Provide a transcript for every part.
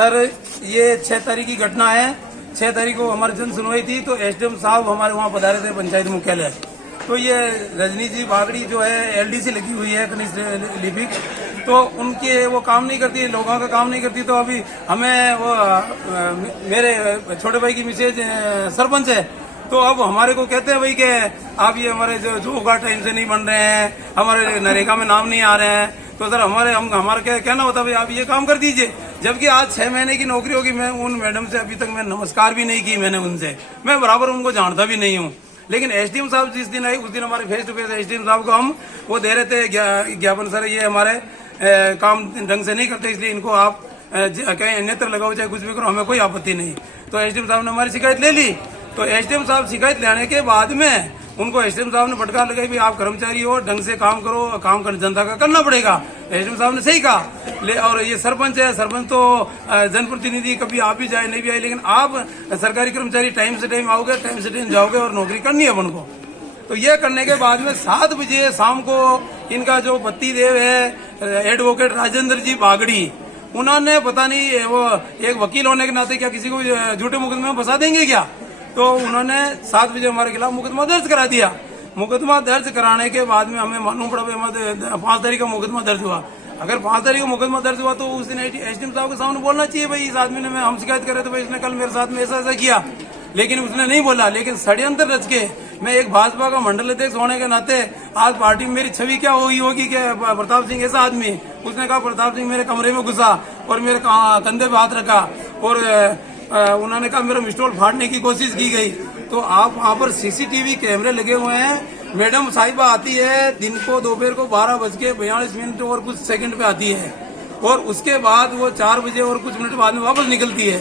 Sir ये 6 तारीख की घटना है। 6 तारीख को हमारी जन सुनवाई थी तो एसडीएम साहब हमारे वहाँ पधारे थे पंचायत मुख्यालय। तो ये रजनी जी बागड़ी जो है एलडीसी लगी हुई है कनिष्ठ लिपिक, तो उनके वो काम नहीं करती, लोगों का काम नहीं करती। तो अभी हमें वो मेरे छोटे भाई की मिसेज सरपंच है, तो अब हमारे को कहते हैं भाई कि आप ये हमारे जो कार्ड टाइम से नहीं बन रहे हैं, हमारे नरेगा में नाम नहीं आ रहे हैं। तो सर हमारा क्या कहना होता है भाई आप ये काम कर दीजिए। जबकि आज 6 महीने की नौकरी होगी, मैं उन मैडम से अभी तक मैं नमस्कार भी नहीं की मैंने उनसे, मैं बराबर उनको जानता भी नहीं हूँ। लेकिन एसडीएम साहब जिस दिन आए उस दिन हमारे फेस टू फेस एसडीएम साहब को हम वो दे रहे थे ज्ञापन, सर ये हमारे काम ढंग से नहीं करते, इसलिए इनको आप कहीं अन्यत्र लगाओ चाहे कुछ भी करो, हमें कोई आपत्ति नहीं। तो एसडीएम साहब ने हमारी शिकायत ले ली। तो एसडीएम साहब शिकायत लेने के बाद में उनको एसडीएम साहब ने फटकार लगाई भी आप कर्मचारी हो, ढंग से काम करो, काम कर जनता का करना पड़ेगा। एसडीएम साहब ने सही कहा। और ये सरपंच है, सरपंच तो जनप्रतिनिधि कभी आप भी जाए नहीं भी आए, लेकिन आप सरकारी कर्मचारी टाइम से टाइम आओगे, टाइम से टाइम जाओगे और नौकरी करनी है उनको। तो ये करने के बाद में 7 बजे शाम को इनका जो पति देव है एडवोकेट राजेंद्र जी बागड़ी, उन्होंने पता नहीं वो एक वकील होने के नाते क्या किसी को झूठे मुकदमे में फंसा देंगे क्या, तो उन्होंने 7 बजे हमारे खिलाफ मुकदमा दर्ज करा दिया। मुकदमा दर्ज कराने के बाद में हमें मालूम पड़ा 5 तारीख का मुकदमा दर्ज हुआ। अगर 5 तारीख को मुकदमा दर्ज हुआ तो उस दिन एसडीएम साहब के सामने बोलना चाहिए भाई इस आदमी ने, हम शिकायत कर रहे थे भाई इसने कल मेरे साथ में ऐसा ऐसा किया, लेकिन उसने नहीं बोला। लेकिन षड्यंत्र रच के मैं एक भाजपा का मंडल अध्यक्ष होने के नाते आज पार्टी में मेरी छवि क्या होगी कि प्रताप सिंह ऐसा आदमी, उसने कहा प्रताप सिंह मेरे कमरे में घुसा और मेरे कंधे पे हाथ रखा और उन्होंने कहा मेरा पिस्तौल फाड़ने की कोशिश की गई। तो आप वहाँ पर सीसीटीवी कैमरे लगे हुए हैं। मैडम साहिबा आती है दिन को दोपहर को 12:42 और कुछ सेकंड पे आती है और उसके बाद वो 4 बजे और कुछ मिनट बाद में वापस निकलती है।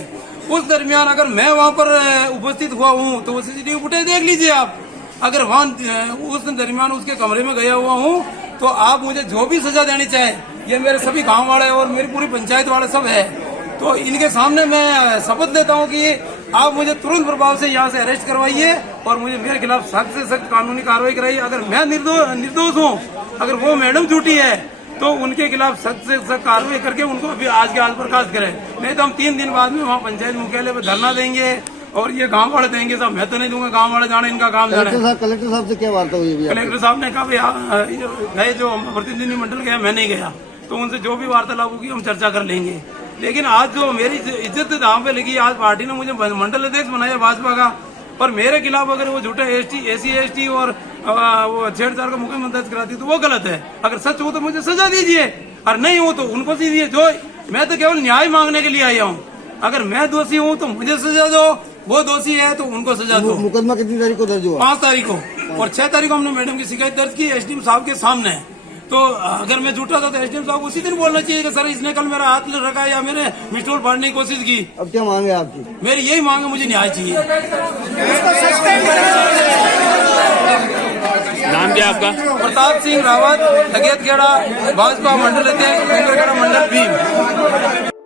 उस दरमियान अगर मैं वहाँ पर उपस्थित हुआ हूँ तो वो सीसीटीवी फुटेज देख लीजिए आप। अगर वहाँ उस दरमियान उसके कमरे में गया हुआ हूँ तो आप मुझे जो भी सजा देनी चाहे, ये मेरे सभी गाँव वाले और मेरी पूरी पंचायत वाले सब है, तो इनके सामने मैं शपथ लेता हूं कि आप मुझे तुरंत प्रभाव से यहाँ से अरेस्ट करवाइए और मुझे मेरे खिलाफ सख्त से सख्त कानूनी कार्रवाई कराइए। अगर मैं निर्दोष हूँ, अगर वो मैडम झूठी है तो उनके खिलाफ सख्त से सख्त कार्रवाई करके उनको अभी आज के आज बर्खास्त करें, नहीं तो हम 3 दिन बाद में वहाँ पंचायत मुख्यालय पे धरना देंगे और ये गाँव वाले देंगे साहब, मैं तो नहीं दूंगा, गाँव वाले जाने इनका काम जाने। कलेक्टर साहब से क्या वार्ता हुई? कलेक्टर साहब ने कहा गए जो प्रतिनिधि मंडल गया, मैं नहीं गया, तो उनसे जो भी वार्तालाप होगी हम चर्चा कर लेंगे। लेकिन आज जो मेरी इज्जत दांव पे लगी, आज पार्टी ने मुझे मंडल अध्यक्ष बनाया भाजपा का, और मेरे खिलाफ अगर वो झूठा एसी एसटी और वो छेड़छाड़ का मुकदमा दर्ज कराती तो वो गलत है। अगर सच हो तो मुझे सजा दीजिए और नहीं हो तो उनको दीजिए। जो मैं तो केवल न्याय मांगने के लिए आया हूँ। अगर मैं दोषी हूँ तो मुझे सजा दो, वो दोषी है तो उनको सजा दो। मुकदमा कितनी तारीख को दर्ज हुआ? 5 तारीख को, और 6 तारीख को हमने मैडम की शिकायत दर्ज की एसडीएम साहब के सामने। तो अगर मैं झूठा था तो एसडीएम साहब उसी दिन बोलना चाहिए कि सर इसने कल मेरा हाथ रखा या मेरे पिस्तौल फाड़ने की कोशिश की। अब क्या मांग है आपकी? मेरी यही मांग है, मुझे न्याय चाहिए। नाम क्या आपका? प्रताप सिंह रावत, लगेतखेड़ा, भाजपा मंडल अध्यक्ष, मंडल भी।